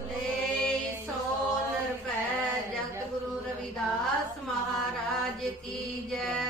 ਲੈ ਸੋ ਨਿਰਭੈ ਜਗਤ ਗੁਰੂ ਰਵਿਦਾਸ ਮਹਾਰਾਜ ਕੀ ਜੈ।